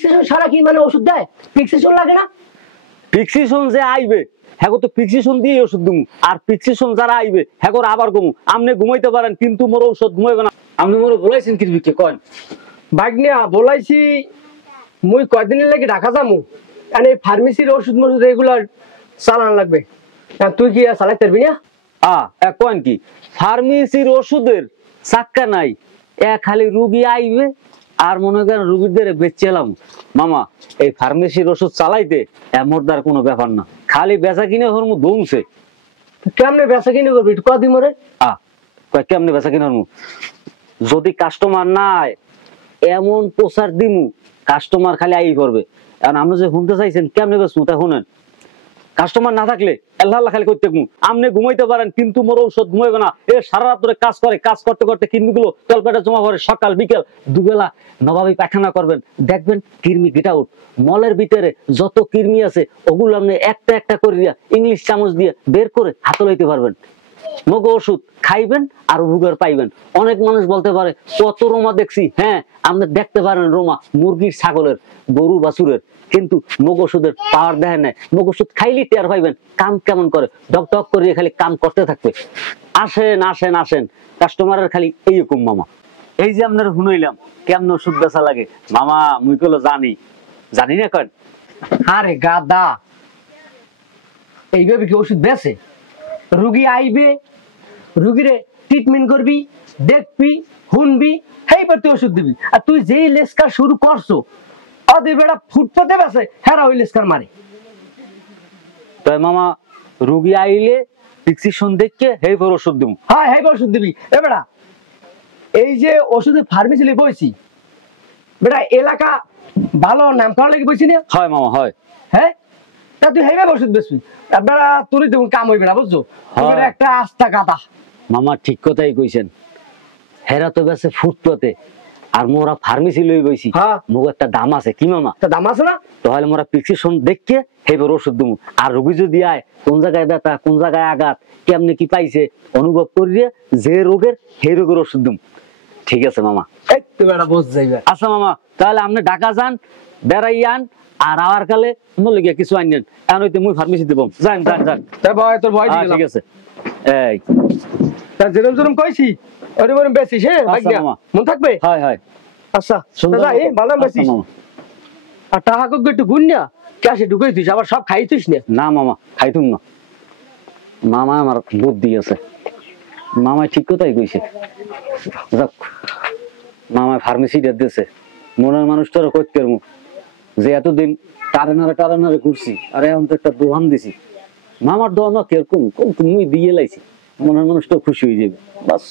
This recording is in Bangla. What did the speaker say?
ফিক্সেশন সারা কি মানে ওষুধ দেয়? ফিক্সেশন লাগে না? ফিক্সেশন যে আইবে হ্যাঁ তো ফিক্সেশন দিয়ে ওষুধ দিমু, আর ফিক্সেশন যারা আইবে হ্যাঁ আবার কমু। আপনি ঘুমাইতে পারেন কিন্তু মোর ঔষধ ঘুমাইবে না। আপনি মোর বলাইছেন কি বিকে কন ভাগ্নে বলাইছি মুই কয়দিনের লাগে ঢাকা যামু, কারণ এই ফার্মেসির ওষুধ মষুধ রেগুলার চালান লাগবে। তুই কি চালাইতে পারবি না? কন কি ফার্মেসির ওষুধের চাক্কা নাই, খালি রুগী আইবে আর মনে করেন রুগীদের বেচেলাম। মামা এই ফার্মেসির ওষুধ চালাইতে মোরদার কোনো ব্যাপার না, খালি বেচা কিনে হরমু দমছে। কেমনে বেচা কিনে করবি একটু কদি মরে? কেমনে বেচা কিনে হরমু, যদি কাস্টমার নাই এমন প্রচার দিমু কাস্টমার খালি আই করবে। কারণ আপনি যে শুনতে চাইছেন কেমনে বেচমু তা শুনেন। কাস্টমার না থাকলে আল্লাহ খালি করতে আপনি ঘুমাইতে পারেন কিন্তু মোর ঔষধ ঘুমাইবে না। এ সারা রাত ধরে কাজ করে, কাজ করতে করতে কৃমিগুলো তলপেটে জমা করে, সকাল বিকেল দুবেলা নবাবী পায়খানা করবেন, দেখবেন কৃমি গেট আউট। মলের ভিতরে যত কৃমি আছে ওগুলো আপনি একটা একটা করে ইংলিশ চামচ দিয়ে বের করে হাতে লইতে পারবেন। মগ ওষুধ খাইবেন আর উপকার পাইবেন। অনেক মানুষ বলতে পারে কত রোমা দেখছি, হ্যাঁ আপনি দেখতে পারেন রোমা মুরগির, ছাগলের, গরু, বাছুরের, কিন্তু মগ ওষুধের পাওয়ার দেখেন নাই। মগ ওষুধ খাইলেই টের পাইবেন কাম কেমন করে, ডক ডক করিয়ে খালি কাম করতে থাকবে। আসেন আসেন আসেন, কাস্টমারের খালি এইরকম। মামা এই যে আপনার শুনাইলাম কেমন ওষুধ বেচা লাগে, মামা মুই কলো জানি না কন। আরে গাদা, এইভাবে কি ওষুধ বেচে? রুগী আইবে, রুগীরে ট্রিটমেন্ট করবি, দেখবি, শুনবি, সেইবার তুই ওষুধ দিবি। আর তুই যেই লেস্কার শুরু করছো ওদের বেড়া ফুটপাতে বেছে হেরা ওই লেস্কার মারে। তাই মামা রুগী আইলে প্রেসক্রিপশন দেখে হেইবার ওষুধ দিমু। হ্যাঁ হেইবার ওষুধ দিবি। এ বেড়া এই যে ওষুধের ফার্মেসি লে বইছি বেড়া এলাকা ভালো নাম করা লাগে বইছি না? হয় মামা হয়। হ্যাঁ তা তুই হেইবার ওষুধ বেচবি, বেড়া তোরই দেখুন কাম হইবে না, বুঝছো? একটা আস্থা গাদা। মামা ঠিক কথাই কইছেন, হেরা তো বেছে ফুটপাতে আর মোরা ফার্মেসি লই বইছি। মোর একটা দাম আছে কি মামা? দাম আছে না? তাহলে মোরা প্রেসক্রিপশন দেখে হেইবার ওষুধ দিমু। আর রোগী যদি আয় কোন জায়গায় ব্যথা, কোন জায়গায় আঘাত, কেমনে কি পাইছে অনুভব করিয়ে যে রোগের সেই রোগের ওষুধ দিমু। ঠিক আছে মামা? এই তুই বেড়া বুঝ যাইবে। আচ্ছা মামা তাহলে আপনি ঢাকা যান, বেড়াই আন, আর আওয়ার কালে মোর লইয়া কিছু আইনেন। এখন হইতে মুই ফার্মেসি দিব। যান যান যান। তাই ভয় তোর ভয় দিয়ে ঠিক আছে। এই তা যেরকম যেরকম কইছি ওরকম ওরকম বেশিস, হ্যাঁ মন থাকবে? হয় হয়। আচ্ছা সুন্দর ভালো বেশিস। আর টাকা কত একটু গুণ না ক্যাশে ঢুকাই দিস, আবার সব খাই তুইস না মামা খাইতুম না। মামা আমার বুদ্ধি আছে, মামা ঠিক কথাই কইছে। যাক মামা ফার্মেসি দিয়েছে, মনের মানুষটারও করতে পারবো যে এতদিন টারানারে ঘুরছি, আর এখন তো একটা দোহান দিছি। মামার দোহান কিরকম তুমি দিয়ে লাইছি, মনের মানুষটাও খুশি হয়ে যাবে। বাস।